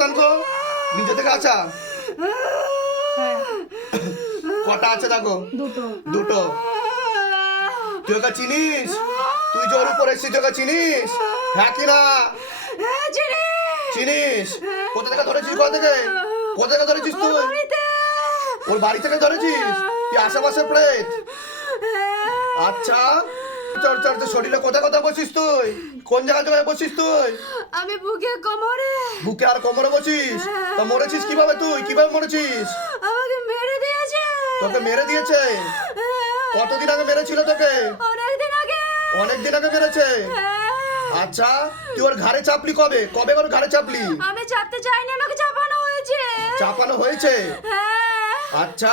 তানকো নিজে থেকে আছা? কটা আছে দেখো? দুটো। দুটো। তুই ওকে চিনিস? তুই জোর উপরে এসেছিস তোকে চিনিস? হ্যাঁ কি না? চিনিস? কোথা থেকে ধরেছিস কোথা থেকে? কোথা থেকে ধরেছিস তুই? ওর বাড়ি থেকে ধরেছিস? তুই আশেপাশে প্লেট? আচ্ছা। চল চল তো শরীরে কোথা কোথা বসিস তুই? কোন জায়গা জায়গায় বসিস তুই? আমি বুকে কোমরে। বুকে আর কোমরে বসিস তো মরেছিস কীভাবে তুই? কীভাবে মরেছিস? আমাকে মেরে দিয়েছে। তোকে মেরে দিয়েছে? কতদিন আগে মেরেছিল তোকে? অনেকদিন আগে। অনেকদিন আগে মেরেছে? হ্যাঁ। আচ্ছা তুই ওর ঘাড়ে চাপলি কবে? কবে ওর ঘাড়ে চাপলি? আমি চাপতে চাইনি আমাকে চাপানো হয়েছে। চাপানো হয়েছে? হ্যাঁ। আচ্ছা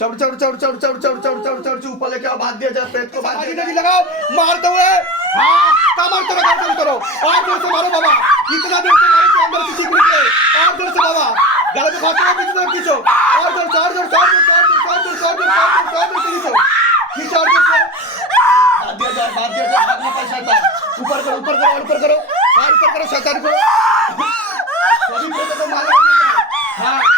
चढ़ चढ़ चढ़ चढ़ चढ़ चढ़ चढ़ चढ़ चढ़ ऊपर लेके बांध दिया जाए पेट को बांध नहीं लगाओ मारते हुए हाँ कमर करो कमर करो और जोर से मारो बाबा इतना जोर से मारो कि अंदर से चीख निकले और जोर से बाबा गले में खाते हुए पीछे तरफ खींचो और जोर से और जोर से और जोर से और जोर से और जोर से और जोर से और जोर से बांध दिया जाए बांध दिया जाए हाथ में पैसा आता ऊपर करो ऊपर करो ऊपर करो और ऊपर करो शैतान को सभी को तो मालूम है हाँ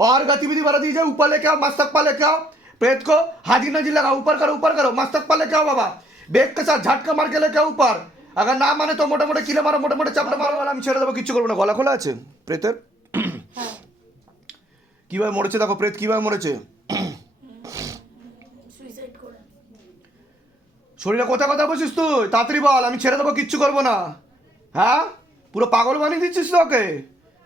और गतिविधि बढ़ा दीजिए ऊपर लेके आओ मस्तक पर लेके आओ पेट को हाजी नजी लगाओ ऊपर करो ऊपर करो मस्तक पर लेके आओ बाबा बेग के साथ झटका मार के लेके आओ ऊपर अगर ना माने तो मोटे मोटे किले मारो मोटे मोटे চাপটা মারো আমি ছেড়ে দেবো কিচ্ছু করবো না গলা খোলা আছে প্রেতের কিভাবে মরেছে দেখো প্রেত কিভাবে মরেছে সুইসাইড করে শরীরে কোথায় কথা বলছিস তুই তাড়াতাড়ি বল আমি ছেড়ে দেবো কিচ্ছু করবো না হ্যাঁ পুরো পাগল বানিয়ে দিচ্ছিস তো ওকে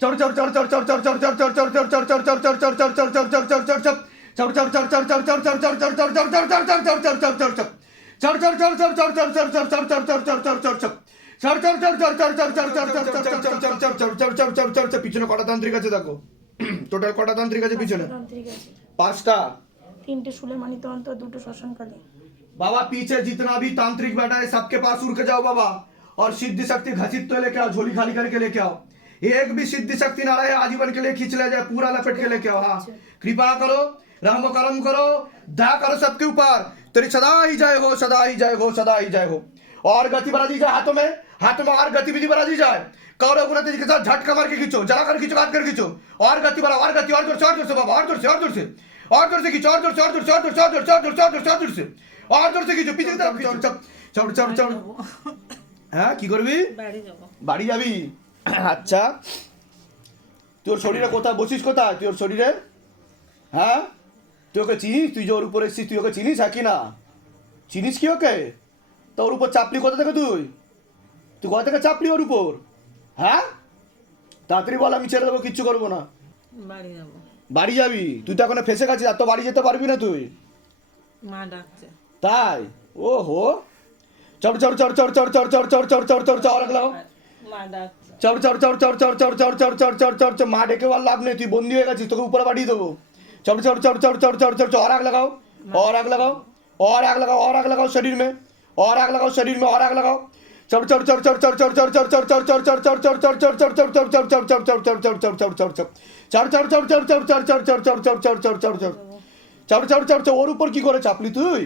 চড় চড় চড় চড় চড় চড় চড় চড় চড় চড় চড় চড় চড় চড় চড় চড় চড় চড় চড় চড় চড় চড় চড় চড় চড় চড় চড় চড় চড় চড় চড় চড় চড় চড় চড় চড় চড় চড় চড় চড় চড় চড় চড় চড় চড় চড় চড় চড় চড় চড় চড় চড় চড় চড় চড় চড় চড় চড় চড় পিছনে কটা তান্ত্রিক আছে দেখো টোটাল কটা তান্ত্রিক আছে পিছনে তান্ত্রিক আছে পাঁচটা তিনটে সুলেমানি তন্ত্র দুটো শ্মশানকালী बाबा पीछे जितना भी तांत्रिक बैठा है सबके पास उड़ के जाओ बाबा और सिद्धि शक्ति घसीट तो लेके आओ झोली खाली करके लेके आओ एक भी सिद्धि शक्ति ना रहे आजीवन के लिए खींच ले जाए पूरा लपेट के लेके आओ कृपा करो राम करम करो दया करो सबके ऊपर तेरी सदा ही जय हो सदा ही जय हो सदा ही जय हो और गति बढ़ा दी जाए हाथों में हाथों में और गतिविधि बढ़ा दी जाए कौरव गुना के साथ झटका मार के खींचो जला कर खींचो हाथ कर खींचो और गति बढ़ाओ और गति और ज़ोर से और ज़ोर से बाबा और ज़ोर से और ज़ोर से और ज़ोर से खींचो और ज़ोर से और ज़ोर से और ज़ोर से और ज़ोर से और ज़ोर से और ज़ोर से और ज़ोर से खींचो पीछे की तरफ़ खींचो चढ़ चढ़ चढ़ हाँ की করবি बाड़ी जाबी আচ্ছা তোর শরীরে কোথায় বসিস কোথায় তোর শরীরে হ্যাঁ তুই ওকে চিনিস তুই যে ওর উপরে এসছিস তুই ওকে চিনিস হ্যাঁ কি না চিনিস কি ওকে তো ওর উপর চাপলি কোথা থেকে তুই তুই কোথা থেকে চাপলি ওর উপর হ্যাঁ তাড়াতাড়ি বল আমি ছেড়ে দেবো কিচ্ছু করব না বাড়ি যাব বাড়ি যাবি তুই তো এখনও ফেসে গেছিস আর তো বাড়ি যেতে পারবি না তুই মা ডাকছে তাই ও হো চড় চড় চড় চড় চড় চড় চড় চড় চড় চড় চড় চড় চড় লাগাও মা ডাকছে চড় চড় চড় চড় চড় চড় চড় চড় চড় চড় চড় চড় মা ডেকে আর লাভ নেই তুই বন্দি হয়ে গেছিস তোকে উপরে পাঠিয়ে দেবো চড় চড় চড় চড় চড় চড় চড় और आग लगाओ और आग लगाओ और आग लगाओ और आग लगाओ शरीर में और आग लगाओ शरीर में और आग लगाओ चढ़ चढ़ चढ़ चढ़ चढ़ चढ़ चढ़ चढ़ चढ़ चढ़ चढ़ चढ़ चढ़ चढ़ चढ़ चढ़ चढ़ चढ़ चढ़ चढ़ चढ़ चढ़ चढ़ चढ़ चढ़ चढ़ चढ़ चढ़ चढ़ चढ़ चढ़ चढ़ चढ़ चढ़ चढ़ चढ़ चढ़ चढ़ চড় চড় চড় চড় চড় চড় চড় ওর উপর কি করে চাপলি তুই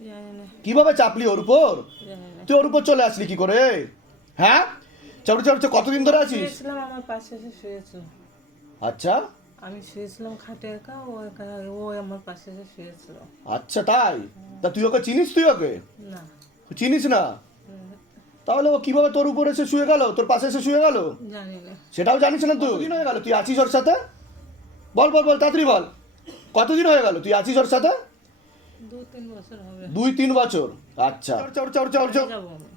জানি না কিভাবে চাপলি ওর উপর জানি না তুই ওর উপর চলে আসলি কি করে হ্যাঁ চড় চড় চড় কতদিন ধরে আছিস? শুয়েছিলাম আমার পাশে এসে আচ্ছা। আমি শুয়েছিলাম খাটে একা ও একা ও আমার পাশে এসে শুয়েছিল। আচ্ছা তাই? তা তুই ওকে চিনিস তুই ওকে? না। চিনিস না? তাহলে ও কীভাবে তোর উপর এসে শুয়ে গেল? তোর পাশে এসে শুয়ে গেল? জানি না। সেটাও জানিস না তুই? কতদিন হয়ে গেল? তুই আছিস ওর সাথে? বল বল বল তাড়াতাড়ি বল। কতদিন হয়ে গেল? তুই আছিস ওর সাথে? দু তিন বছর হবে। দুই তিন বছর। আচ্ছা। চল চল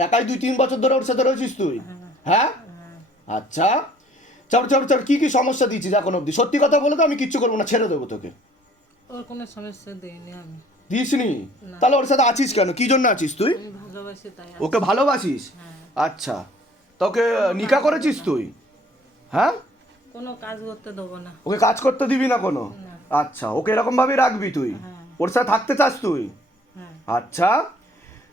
একাই দুই তিন বছর ধরে ওর সাথে রয়েছিস তুই? হ্যাঁ? আচ্ছা। চল চল চল কি কি সমস্যা দিয়েছিস এখন অবধি? সত্যি কথা বলে তো আমি কিচ্ছু করব না ছেড়ে দেবো তোকে। ওর কোনো সমস্যা দেয়নি আমি। দিসনি? তাহলে ওর সাথে আছিস কেন? কি জন্য আছিস তুই? ভালোবাসি তাই ওকে ভালোবাসিস? হ্যাঁ। আচ্ছা। তোকে নিকা করেছিস তুই? হ্যাঁ? কোনো কাজ করতে দেবো না। ওকে কাজ করতে দিবি না কোনো? আচ্ছা ওকে এরকম ভাবে রাখবি তুই? হ্যাঁ। ওর সাথে থাকতে চাস তুই? হ্যাঁ। আচ্ছা।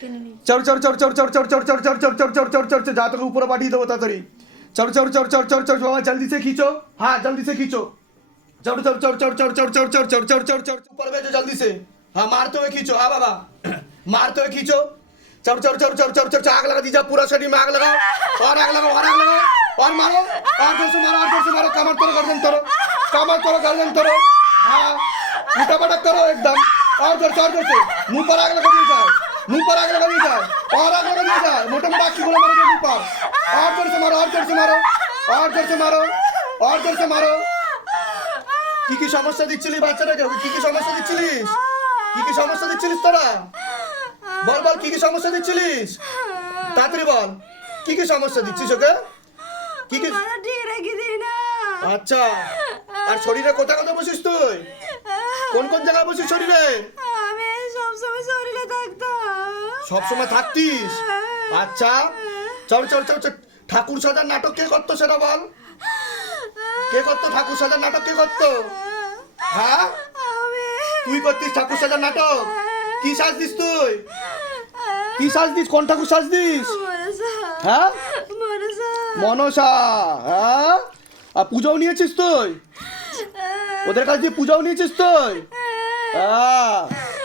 টেনে নিই চড় চড় চড় চড় চড় চড় চড় চড় চড় চড় চড় চড় চড় চড় চড় যা তোকে উপরে পাঠিয়ে দেবো তাড়াতাড়ি চড় চড় চড় চড় চড় চড় বাবা জলদি সে খিচো হ্যাঁ জলদি সে খিচো चढ़ चढ़ चढ़ चढ़ चढ़ चढ़ चढ़ चढ़ चढ़ चढ़ चढ़ चढ़ ऊपर भेजो जल्दी से हाँ मारते हुए खींचो हाँ बाबा मारते हुए खींचो चढ़ चढ़ चढ़ चढ़ चढ़ चढ़ चढ़ आग लगा दीजिए पूरा शरीर में आग लगाओ और आग लगाओ और आग लगाओ और मारो और जोर से मारो और जोर से मारो कमर तोड़ो गर्दन तोड़ो कमर तोड़ो गर्दन तोड़ो हाँ उठा पटक करो एकदम और जोर से और जोर से मुंह पर आग लगा दी जाए मुंह पर आग लगा दी जाए और आग लगा दी जाए मोटे मोटे आग की गोला मारो मुंह पर और जोर से मारो और जोर से मारो और जोर से मारो और जोर से मारो কি কি সমস্যা দিচ্ছিলি বাচ্চাটাকে কি কি সমস্যা দিচ্ছিলিস কি কি সমস্যা দিচ্ছিলিস তোরা বল বল কি কি সমস্যা দিচ্ছিলিস তাড়াতাড়ি বল কি কি সমস্যা দিচ্ছিস ওকে কি কি মাথা ঠিক রেখে দিই না আচ্ছা আর শরীরে কোথায় কোথায় বসিস তুই কোন কোন জায়গায় বসিস শরীরে আমি সবসময় শরীরে থাকতাম। সব সময় থাকতিস? আচ্ছা চল চল চল চল। ঠাকুর সাজার নাটক কে করতো সেটা বল? কে করতো ঠাকুর সাজার নাটক? কে করতো? হ্যাঁ? তুই করতিস ঠাকুর সাজার নাটক? কি সাজ দিস তুই? কি সাজ দিস কোন ঠাকুর সাজ দিস হ্যাঁ? মনসা। হ্যাঁ? আর পূজাও নিয়েছিস তুই? ওদের কাছ দিয়ে পূজাও নিয়েছিস তুই? हाँ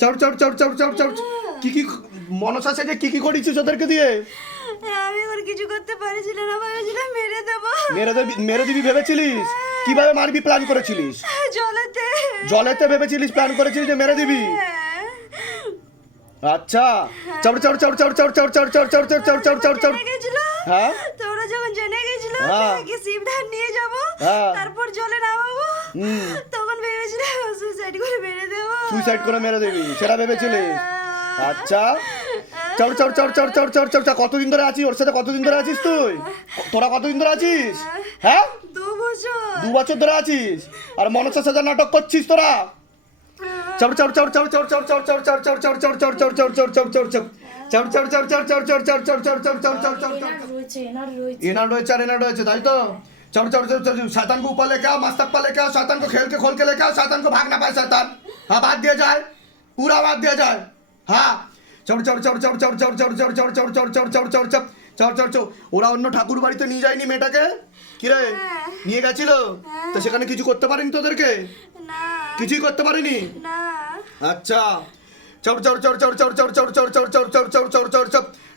চাপ চাপ চাপ চাপ চাপ চাপ কি কি মনসা যে কি কি করেছিস ওদেরকে দিয়ে আমি ওর কিছু করতে পারছিলাম না ভেবেছিলাম মেরে দেব মেরে দেবি মেরে দিবি ভেবেছিলিস কীভাবে মারবি প্ল্যান করেছিলিস জলেতে জলেতে ভেবেছিলিস প্ল্যান করেছিলিস যে মেরে দিবি আচ্ছা চড় চড় চড় চড় চড় চড় চড় চড় চড় চড় চড় চড় চড় চড় হ্যাঁ তোরা যখন জেনে গেছিল কি শিবধান নিয়ে যাব তারপর জলে নামাবো তখন ভেবেছিলাম সুইসাইড করে মেরে দেবো সুইসাইড করে মেরে দেবি সেটা ভেবেছিলে আচ্ছা চল চল চল চল চল চল চল কতদিন ধরে আছিস ওর সাথে কতদিন ধরে আছিস তুই তোরা কতদিন ধরে আছিস হ্যাঁ দু বছর ধরে আছিস আর মনসার সাথে নাটক করছিস তোরা চড় চড় চড় চড় চল চল চল চল চল চল চল চল চল চল চল চল চল চল চল চল চড় চড় চড় চল চল চল চল চল চল চল চড় চড় চড় এনার রয়েছে আর এনার রয়েছে তাই তো চড় চড় चलो चलो शैतान को ऊपर लेके आओ मस्तक पर लेके आओ शैतान को खेल के खोल के लेके आओ शैतान को भाग ना पाए शैतान हाँ बात दिया जाए पूरा दिया जाए হ্যাঁ চড় চড় চড় চড় চড় চড় চড় চড় চড় চড় চড় চড় চড় চড় চড় চড় চড় ওরা অন্য ঠাকুর বাড়িতে নিয়ে যায়নি মেয়েটাকে কিরে নিয়ে গেছিল তো সেখানে কিছু করতে পারেনি তোদেরকে কিছুই করতে পারেনি আচ্ছা চড় চড় চড় চড় চড় চড় চড় চড় চড় চড় চড় চড় চড় চড় চড় চড়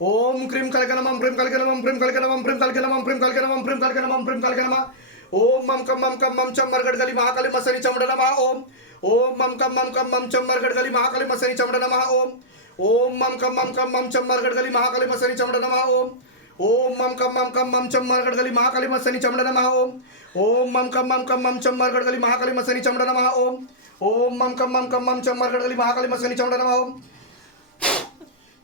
ओम क्रीम कलकनमम प्रेम कलकनमम प्रेम कलकनमम प्रेम कलकनमम प्रेम कलकनमम प्रेम कलकनमम प्रेम कलकनमम ओम मम कम मम कम मम चम मरगड़ गली महाकाली मसनी चमड़ नमः ओम ओम मम कम मम कम मम चम मरगड़ गली महाकाली मसनी चमड़ नमः ओम ओम मम कम मम कम मम चम मरगड़ गली महाकाली मसनी चमड़ नमः ओम ओम मम कम मम कम मम चम मरगड़ गली महाकाली मसनी चमड़ नमः ओम ओम मम कम मम कम मम चम मरगड़ गली महाकाली मसनी चमड़ नमः ओम ओम मम कम मम कम मम चम मरगड़ गली महाकाली मसनी चमड़ नमः ओम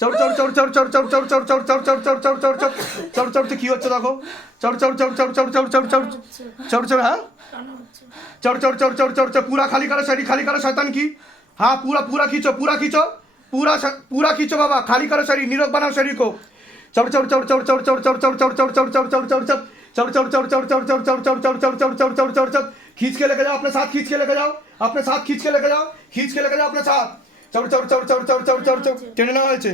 চড় চড় চড় চড় চড় চড় চড় চড় চড় চড় চড় চড় চড় চড় চড় চড় চড়তে কি হচ্ছে দেখো চড় চড় চড় চড় চড় চড় চড় চড় চড় চড় হ্যাঁ चढ़ चढ़ चढ़ चढ़ चढ़ चढ़ पूरा खाली करो शरीर खाली करो शैतान की हाँ पूरा पूरा खींचो पूरा खींचो पूरा श- पूरा खींचो बाबा खाली करो शरीर निरोग बनाओ शरीर को चढ़ चढ़ चढ़ चढ़ चढ़ चढ़ चढ़ चढ़ चढ़ चढ़ चढ़ चढ़ चढ़ चढ़ चढ़ चढ़ चढ़ चढ़ चढ़ चढ़ चढ़ चढ़ चढ़ चढ़ चढ़ चढ़ चढ़ चढ़ चढ़ खींच के लेके जाओ अपने साथ खींच के लेके जाओ अपने साथ खींच के लेके जाओ खींच के लेके जाओ अपने साथ चढ़ चढ़ चढ़ चढ़ चढ़ चढ़ चढ़ चढ़ টেনে নেওয়া হয়েছে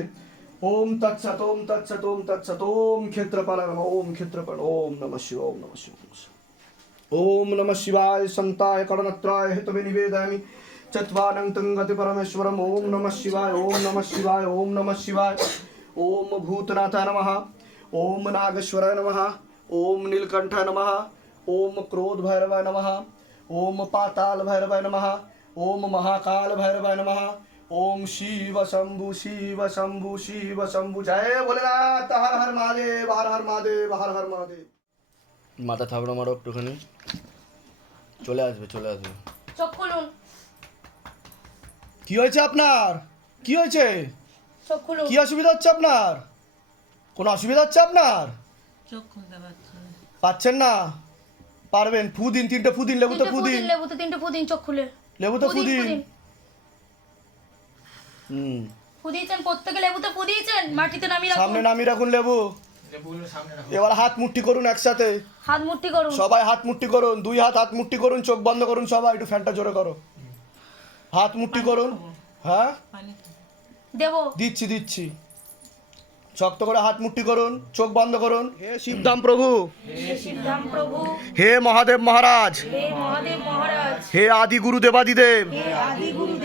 ওম তৎসত ওম তৎসত ওম তৎসত ওম ক্ষেত্রপাল নমঃ ওম ক্ষেত্রপাল ওম নমঃ শিব ওম নমঃ শিব ओम नमः शिवाय संताय करणत्राय हितवे निवेदयामि चत्वानन्तं गति परमेश्वरम् ओम नमः शिवाय ओम नमः शिवाय ओम नमः शिवाय ओम भूतनाथाय नमः ओम नागेश्वराय नमः ओम नीलकण्ठाय नमः ओम क्रोध भैरवाय नमः ओम पाताल भैरवाय नमः ओम महाकाल भैरवाय नमः ওম শিব শম্ভু শিব শম্ভু শিব শম্ভু। জয় ভোলেনাথ হর হর মহাদেব হর হর মহাদেব হর হর মহাদেব। মাথা থাবড়া মারো একটুখানি। চলে আসবে চলে আসবে। চোখ খুলুন। কি হয়েছে আপনার? কি হয়েছে? চোখ খুলুন। কি অসুবিধা হচ্ছে আপনার? কোনো অসুবিধা হচ্ছে আপনার? চোখ খুলতে পারছেন পাচ্ছেন না? পারবেন। ফু দিন তিনটে ফু দিন লেবুতে ফু দিন লেবুতে তিনটে ফু দিন চোখ খুলে। লেবুতে ফু দিন হুম। ফুদিয়েছেন প্রত্যেকে লেবুতে ফুদিয়েছেন? মাটিতে নামিয়ে সামনে নামিয়ে রাখুন লেবু। এবার হাত মুঠি করুন একসাথে। হাত মুঠি করুন। সবাই হাত মুঠি করুন দুই হাত হাত মুঠি করুন চোখ বন্ধ করুন সবাই একটু ফ্যানটা জোরে করো। হাত মুঠি করুন হ্যাঁ। দেবো। দিচ্ছি দিচ্ছি। শক্ত করে হাত মুঠি করুন চোখ বন্ধ করুন। হে শিবধাম প্রভু। হে শিবধাম প্রভু। হে মহাদেব মহারাজ। হে মহাদেব মহারাজ। হে আদি গুরু দেবাদিদেব।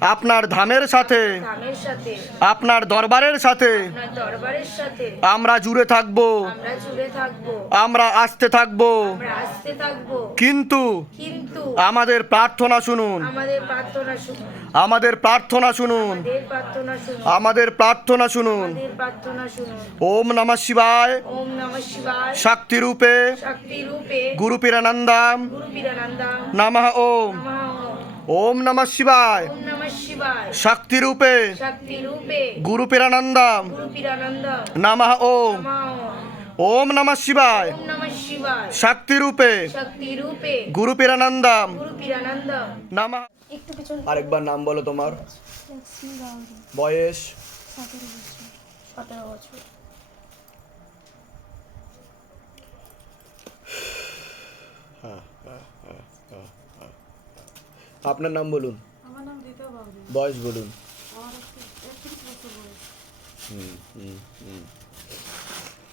আপনার ধামের সাথে। আপনার দরবারের সাথে। আমরা জুড়ে থাকব। আমরা আসতে থাকব। কিন্তু আমাদের প্রার্থনা শুনুন। আমাদের প্রার্থনা শুনুন। আমাদের প্রার্থনা শুনুন। ওম নম শিবায়। শক্তি রূপে গুরু পিরানন্দাম নম ওম। ওম নমঃ শিবায়। শক্তি রূপে গুরু পিরানন্দম নমঃ ওম। ওম নম শিবায়। শক্তি রূপে গুরু পিরানন্দম নম। আরেকবার নাম বলো তোমার। বয়স? হ্যাঁ। আপনার নাম বলুন? আমার নাম রীতা বয়স বলুন। আমার একত্রিশ বছর বয়স।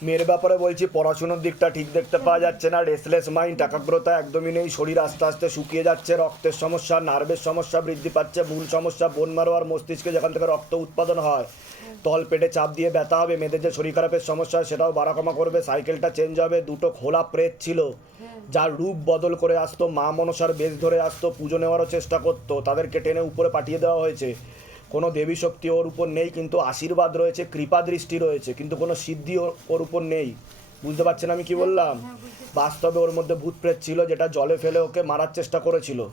মেয়ের ব্যাপারে বলছি, পড়াশুনোর দিকটা ঠিক দেখতে পাওয়া যাচ্ছে না রেসলেস মাইন্ড একাগ্রতা একদমই নেই, শরীর আস্তে আস্তে শুকিয়ে যাচ্ছে, রক্তের সমস্যা নার্ভের সমস্যা বৃদ্ধি পাচ্ছে, ভুল সমস্যা বোন মারো আর মস্তিষ্কে যেখান থেকে রক্ত উৎপাদন হয়, তল পেটে চাপ দিয়ে ব্যথা হবে, মেয়েদের যে শরীর খারাপের সমস্যা সেটাও বাড়া কমা করবে সাইকেলটা চেঞ্জ হবে, দুটো খোলা প্রেত ছিল, যার রূপ বদল করে আসতো, মা মনসার বেশ ধরে আসতো, পুজো নেওয়ারও চেষ্টা করতো, তাদেরকে টেনে উপরে পাঠিয়ে দেওয়া হয়েছে। কোনো দেবী শক্তি ওর উপর নেই কিন্তু আশীর্বাদ রয়েছে কৃপা দৃষ্টি রয়েছে কিন্তু কোনো সিদ্ধি ওর- ওর উপর নেই। বুঝতে পারছেন আমি কি বললাম? বাস্তবে ওর মধ্যে ভূত প্রেত ছিল যেটা জলে ফেলে ওকে মারার চেষ্টা করেছিল।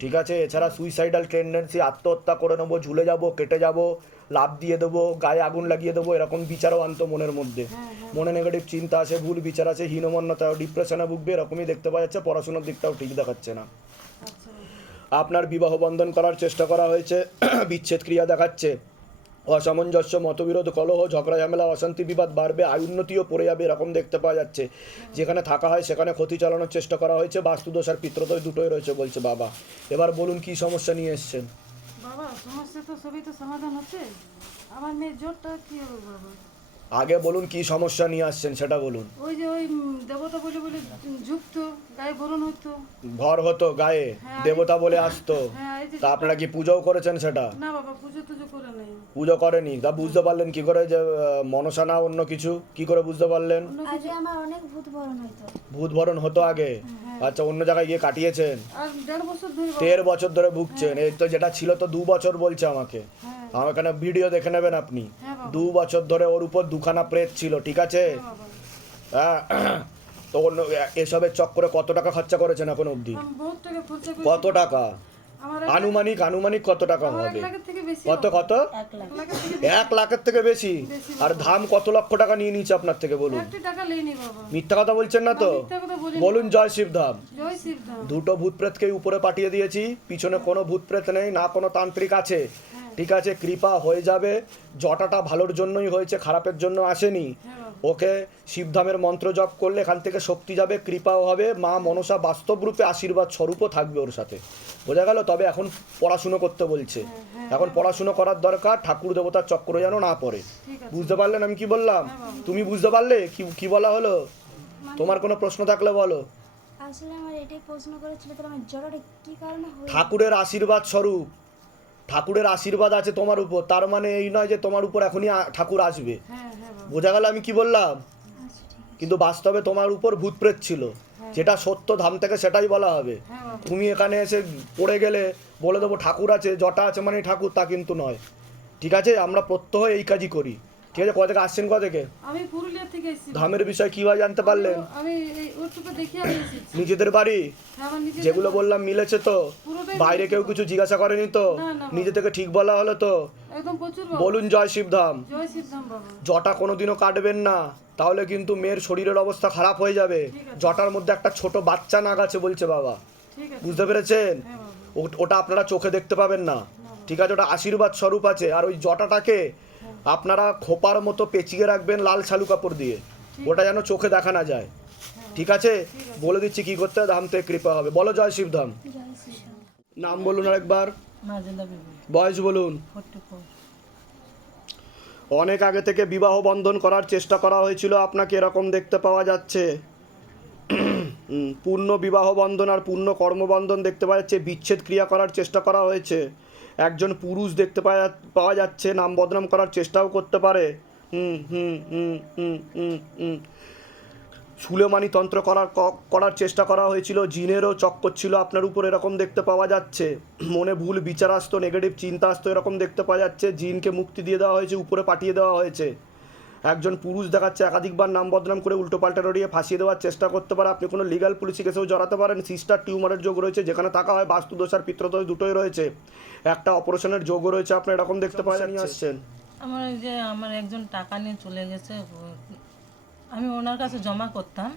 ঠিক আছে? এছাড়া সুইসাইডাল টেন্ডেন্সি আত্মহত্যা করে নেব ঝুলে যাব কেটে যাব লাভ দিয়ে দেবো গায়ে আগুন লাগিয়ে দেবো এরকম বিচারও আনতো মনের মধ্যে। মনে নেগেটিভ চিন্তা আছে ভুল বিচার আছে হীনমন্যতা ডিপ্রেশনে ভুগবে এরকমই দেখতে পাওয়া যাচ্ছে পড়াশোনার দিকটাও ঠিক দেখাচ্ছে না। আপনার বিবাহ বন্ধন করার চেষ্টা করা হয়েছে। বিচ্ছেদ ক্রিয়া দেখাচ্ছে। অসামঞ্জস্য, মতবিরোধ, কলহ, ঝগড়া, ঝামেলা, অশান্তি, বিবাদ বাড়বে, আয় উন্নতিও পড়ে যাবে এরকম দেখতে পাওয়া যাচ্ছে। যেখানে থাকা হয় সেখানে ক্ষতি চালানোর চেষ্টা করা হয়েছে। বাস্তুদোষ আর পিত্রদোষ দুটোই রয়েছে বলছে বাবা। এবার বলুন কি সমস্যা নিয়ে এসছেন? বাবা, সমস্যা তো সবই তো সমাধান হচ্ছে। আমার মেয়ের জ্বরটা কি হবে বাবা? আগে বলুন কি সমস্যা নিয়ে আসছেন সেটা বলুন। ওই যে ওই দেবতা বলে বলে ঝুঁকতো গায়ে বরণ হতো। ঘর হতো গায়ে দেবতা বলে আসতো। হ্যাঁ তা আপনারা কি পুজোও করেছেন সেটা? না বাবা পুজো টুজো করে নেই। পুজো করেনি। তা বুঝতে পারলেন কি করে যে মনসা না অন্য কিছু? কি করে বুঝতে পারলেন? আগে আমার অনেক ভূত বরণ হইতো। ভূত ভরণ হতো আগে? আচ্ছা অন্য জায়গায় গিয়ে কাটিয়েছেন? আর দেড় বছর ধরে দেড় বছর ধরে ভুগছেন। এই তো যেটা ছিল তো দু বছর বলছে আমাকে। হ্যাঁ। আমার এখানে ভিডিও দেখে নেবেন আপনি। হ্যাঁ দু বছর ধরে ওর উপর দুখানা প্রেত ছিল ঠিক আছে? হ্যাঁ তো অন্য এসবের চক্করে কত টাকা খরচা করেছেন এখন অবধি? কত টাকা? আনুমানিক আনুমানিক কত টাকা হবে? লাখের থেকে বেশি কত কত? এক লাখের থেকে এক লাখের থেকে বেশি? আর ধাম কত লক্ষ টাকা নিয়ে নিচ্ছে আপনার থেকে বলুন? মিথ্যা কথা বলছেন না তো? বলুন। জয় শিব ধাম। শিবধাম দুটো ভূত প্রেতকেই উপরে পাঠিয়ে দিয়েছি পিছনে কোনো ভূত প্রেত নেই না কোনো তান্ত্রিক আছে। ঠিক আছে কৃপা হয়ে যাবে। জটাটা ভালোর জন্যই হয়েছে খারাপের জন্য আসেনি। হ্যাঁ। ওকে শিবধামের মন্ত্র জপ করলে এখান থেকে শক্তি যাবে কৃপাও হবে। মা মনসা বাস্তব রূপে আশীর্বাদ স্বরূপও থাকবে ওর সাথে। বোঝা গেল? তবে এখন পড়াশুনো করতে বলছে। এখন পড়াশুনো করার দরকার ঠাকুর দেবতার চক্র যেন না পড়ে। বুঝতে পারলেন আমি কি বললাম? তুমি বুঝতে পারলে? কি কি বলা হলো? তোমার কোনো প্রশ্ন থাকলে বলো। ঠাকুরের আশীর্বাদ স্বরূপ। ঠাকুরের আশীর্বাদ আছে তোমার উপর তার মানে এই নয় যে তোমার উপর এখনই ঠাকুর আসবে। হ্যাঁ হ্যাঁ বোঝা গেল আমি কি বললাম? আচ্ছা কিন্তু বাস্তবে তোমার উপর ভূত প্রেত ছিল। যেটা সত্য ধাম থেকে সেটাই বলা হবে। হ্যাঁ তুমি এখানে এসে পড়ে গেলে বলে দেবো ঠাকুর আছে জটা আছে মানে ঠাকুর তা কিন্তু নয়। ঠিক আছে? আমরা প্রত্যহ এই কাজই করি। ঠিক আছে কোথা থেকে আসছেন কোথা থেকে? আমি পুরুলিয়া থেকে এসেছি। ধামের বিষয় কীভাবে জানতে পারলেন? আমি দেখে এসেছি। নিজেদের বাড়ি? হ্যাঁ, যেগুলো বললাম মিলেছে তো? বাইরে কেউ কিছু জিজ্ঞাসা করেনি তো? নিজে থেকে ঠিক বলা হলো তো? বলুন জয় শিবধাম। জটা কোনোদিনও কাটবেন না। তাহলে কিন্তু মেয়ের শরীরের অবস্থা খারাপ হয়ে যাবে। জটার মধ্যে একটা ছোট বাচ্চা নাগ আছে বলছে বাবা। বুঝতে পেরেছেন? হ্যাঁ ওটা আপনারা চোখে দেখতে পাবেন না। ঠিক আছে ওটা আশীর্বাদ স্বরূপ আছে। আর ওই জটাটাকে আপনারা খোপার মতো পেঁচিয়ে রাখবেন লাল শালু কাপড় দিয়ে। ওটা যেন চোখে দেখা না যায়। ঠিক আছে? বলে দিচ্ছি কি করতে হবে? ধাম থেকে কৃপা হবে। বলো জয় শিবধাম নাম বলুন আরেকবার। বয়স বলুন। অনেক আগে থেকে বিবাহ বন্ধন করার চেষ্টা করা হয়েছিল। আপনাকে এরকম দেখতে পাওয়া যাচ্ছে। পূর্ণ বিবাহ বন্ধন আর পূর্ণ কর্মবন্ধন দেখতে পাওয়া যাচ্ছে। বিচ্ছেদ ক্রিয়া করার চেষ্টা করা হয়েছে। একজন পুরুষ দেখতে পাওয়া যাচ্ছে, নাম বদনাম করার চেষ্টাও করতে পারে। হুম হুম হুম হুম হুম হুম। সুলেমানি তন্ত্র করার করার চেষ্টা করা হয়েছিল, জিনেরও চক্কর ছিল আপনার উপর এরকম দেখতে পাওয়া যাচ্ছে। মনে ভুল বিচার আসতো নেগেটিভ চিন্তা আসতো এরকম দেখতে পাওয়া যাচ্ছে। জিনকে মুক্তি দিয়ে দেওয়া হয়েছে, উপরে পাঠিয়ে দেওয়া হয়েছে। একজন পুরুষ দেখাচ্ছে একাধিকবার নাম বদনাম করে উল্টো পাল্টা রড়িয়ে ফাঁসিয়ে দেওয়ার চেষ্টা করতে পারে। আপনি কোনো লিগাল পুলিশি কেসেও জড়াতে পারেন? সিস্টার টিউমারের যোগ রয়েছে যেখানে থাকা হয় বাস্তুদোষ আর পিত্রদোষ দুটোই রয়েছে। একটা অপারেশনের যোগও রয়েছে আপনি এরকম দেখতে পাওয়া যাচ্ছে আসছেন। আমার ওই যে আমার একজন টাকা নিয়ে চলে গেছে আমি ওনার কাছে জমা করতাম।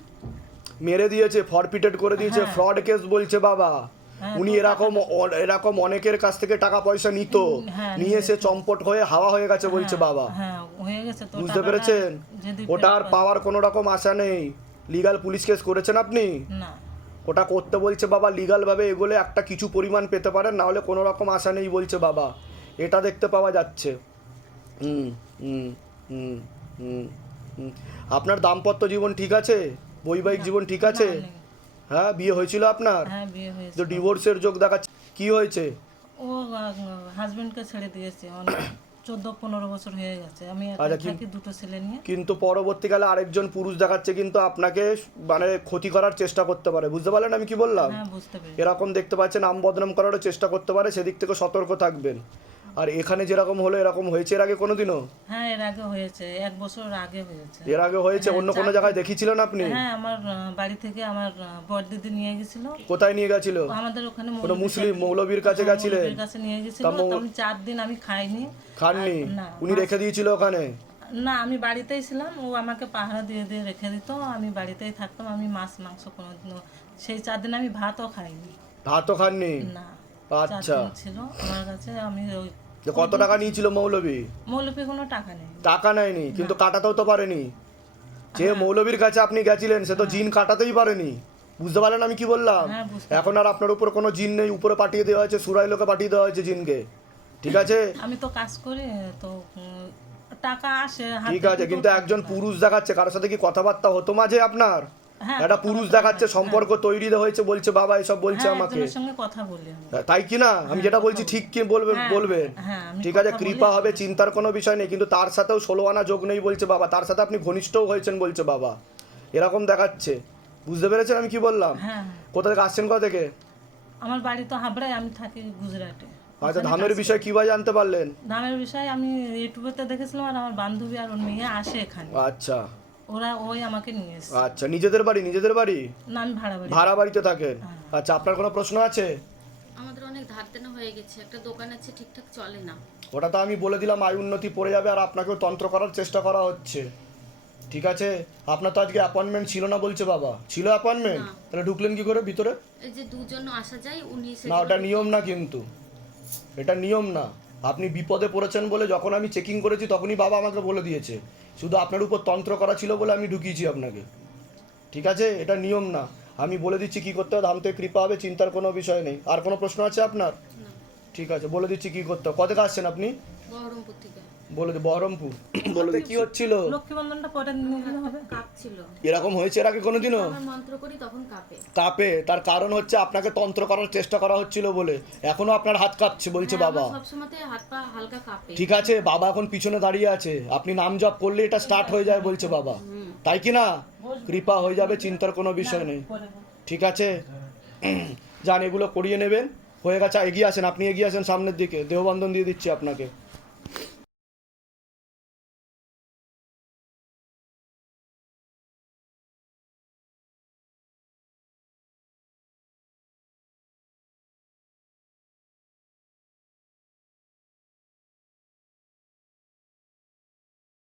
মেরে দিয়েছে ফরফিটেড করে দিয়েছে হ্যাঁ। ফ্রড কেস বলছে বাবা। হ্যাঁ, উনি এরকম এরকম অনেকের কাছ থেকে টাকা পয়সা নিত। হ্যাঁ, নিয়ে সে চম্পট হয়ে হাওয়া হয়ে গেছে বলছে হ্যাঁ, বাবা। হ্যাঁ হয়ে গেছে তো বুঝতে পেরেছেন? ওটা আর পাওয়ার কোনো রকম আশা নেই। লিগাল পুলিশ কেস করেছেন আপনি? ওটা করতে বলছে বাবা লিগালভাবে এগোলে একটা কিছু পরিমাণ পেতে পারেন না হলে কোনো রকম আশা নেই বলছে বাবা। এটা দেখতে পাওয়া যাচ্ছে। হুম হুম হুম হুম হুম। আপনার দাম্পত্য জীবন ঠিক আছে? বৈবাহিক জীবন ঠিক আছে। হ্যাঁ বিয়ে হয়েছিল আপনার? হ্যাঁ বিয়ে হয়েছে তো ডিভোর্সের যোগ দেখাচ্ছে। কি হয়েছে? ও হাজবেন্ডকে ছেড়ে দিয়েছে। অনেক চোদ্দ পনেরো বছর হয়ে গেছে। আমি একা আচ্ছা, থাকি দুটো ছেলে নিয়ে। কিন্তু পরবর্তীকালে আরেকজন পুরুষ দেখাচ্ছে কিন্তু আপনাকে মানে ক্ষতি করার চেষ্টা করতে পারে। বুঝতে পারলেন আমি কি বললাম? হ্যাঁ এরকম দেখতে পাচ্ছেন নাম বদনাম করারও চেষ্টা করতে পারে সেদিক থেকে সতর্ক থাকবেন। আর এখানে যেরকম হলো এরকম হয়েছে এর আগে কোনোদিনও? হ্যাঁ এর আগে হয়েছে এক বছর আগে হয়েছে। এর আগে হয়েছে? অন্য কোনো জায়গায় দেখিয়েছিলেন আপনি? হ্যাঁ আমার বাড়ি থেকে আমার বড়দিদি নিয়ে গেছিল। কোথায় নিয়ে গেছিল? আমাদের ওখানে কোনো মুসলিম মৌলবীর কাছে গেছিলেন? মৌলবীর কাছে নিয়ে গেছিল। তো আমি চার দিন আমি খাইনি। খাননি? উনি রেখে দিয়েছিল ওখানে? না আমি বাড়িতেই ছিলাম। ও আমাকে পাহারা দিয়ে দিয়ে রেখে দিত। আমি বাড়িতেই থাকতাম। আমি মাছ মাংস কোনোদিনও সেই চার দিন আমি ভাতও খাইনি। ভাতও খাননি? না আচ্ছা। ছিল আমার কাছে। আমি ওই তো কত টাকা নিয়েছিল মৌলবী মৌলবী কোনো টাকা নেই। টাকা নেয়নি কিন্তু কাটাতেও তো পারেনি। যে মৌলবীর কাছে আপনি গেছিলেন সে তো জিন কাটাতেই পারেনি। বুঝতে পারলেন আমি কি বললাম? হ্যাঁ, এখন আর আপনার উপর কোনো জিন নেই উপরে পাঠিয়ে দেওয়া হয়েছে সুরাই লোকে পাঠিয়ে দেওয়া হয়েছে জিনকে। ঠিক আছে? আমি তো কাজ করি তো টাকা আসে ঠিক আছে কিন্তু একজন পুরুষ দেখাচ্ছে কারোর সাথে কি কথাবার্তা হতো মাঝে আপনার? হ্যাঁ, একটা পুরুষ দেখাচ্ছে সম্পর্ক তৈরি হয়েছে বলছে বাবা এসব বলছে হ্যাঁ, আমাকে। একজনের সঙ্গে কথা বলি আমি তাই কি না? আমি যেটা বলছি ঠিক কি বলবেন হ্যাঁ, বলবেন হ্যাঁ, ঠিক আছে কৃপা হবে চিন্তার কোনো বিষয় নেই কিন্তু তার সাথেও ষোলো আনা যোগ নেই বলছে বাবা তার সাথে আপনি ঘনিষ্ঠও হয়েছেন বলছে বাবা। এরকম দেখাচ্ছে। বুঝতে পেরেছেন আমি কি বললাম? হ্যাঁ কোথা থেকে আসছেন কোথা থেকে? আমার বাড়ি তো হাবড়ায় আমি থাকি গুজরাটে। আচ্ছা ধামের বিষয়ে কীভাবে জানতে পারলেন? দামের বিষয়ে আমি ইউটিউবেতে দেখেছিলাম আর আমার বান্ধবী আর ওর মেয়ে আসে এখানে। আচ্ছা। ওরা ওই আমাকে নিয়ে এসছে। আচ্ছা নিজেদের বাড়ি নিজেদের বাড়ি? না আমি ভাড়া বাড়ি। ভাড়া বাড়িতে থাকেন? হ্যাঁ। আচ্ছা আপনার কোনো প্রশ্ন আছে? আমাদের অনেক ধার দেনা হয়ে গেছে একটা দোকান আছে ঠিকঠাক চলে না। ওটা তো আমি বলে দিলাম আয় উন্নতি পড়ে যাবে আর আপনাকেও তন্ত্র করার চেষ্টা করা হচ্ছে। ঠিক আছে? আপনার তো আজকে অ্যাপয়েন্টমেন্ট ছিল না বলছে বাবা। ছিল অ্যাপয়েন্টমেন্ট তাহলে ঢুকলেন কি করে ভিতরে? এই যে দুজন আসা যায় উনি না ওটা নিয়ম না কিন্তু। এটা নিয়ম না। আপনি বিপদে পড়েছেন বলে যখন আমি চেকিং করেছি তখনই বাবা আমাকে বলে দিয়েছে। শুধু আপনার উপর তন্ত্র করা ছিল বলে আমি ঢুকিয়েছি আপনাকে। ঠিক আছে? এটা নিয়ম না। আমি বলে দিচ্ছি কি করতে হবে? ধাম থেকে কৃপা হবে চিন্তার কোনো বিষয় নেই। আর কোনো প্রশ্ন আছে আপনার? ঠিক আছে বলে দিচ্ছি কি করতে হবে। কত আসছেন আপনি? বলে দি বহরমপুর। বলে দি। কি হচ্ছিল? লক্ষ্মী বন্ধনটা পরে নিয়ে গেলে হবে। কাঁপছিল। এরকম হয়েছে এর আগে কোনোদিনও? আমরা মন্ত্র করি তখন কাঁপে। কাঁপে। তার কারণ হচ্ছে আপনাকে তন্ত্র করার চেষ্টা করা হচ্ছিল বলে। এখনও আপনার হাত কাঁপছে বলছে হ্যাঁ, বাবা। সবসময়তে হাত পা হালকা কাঁপে। ঠিক আছে বাবা এখন পিছনে দাঁড়িয়ে আছে। আপনি নাম জপ করলে এটা স্টার্ট হয়ে যায় বলছে বাবা। তাই কি না? কৃপা হয়ে যাবে চিন্তার কোনো বিষয় নেই। ঠিক আছে? যান এগুলো করিয়ে নেবেন। হয়ে গেছে এগিয়ে আসেন। আপনি এগিয়ে আসেন সামনের দিকে। দেহবন্ধন দিয়ে দিচ্ছি আপনাকে।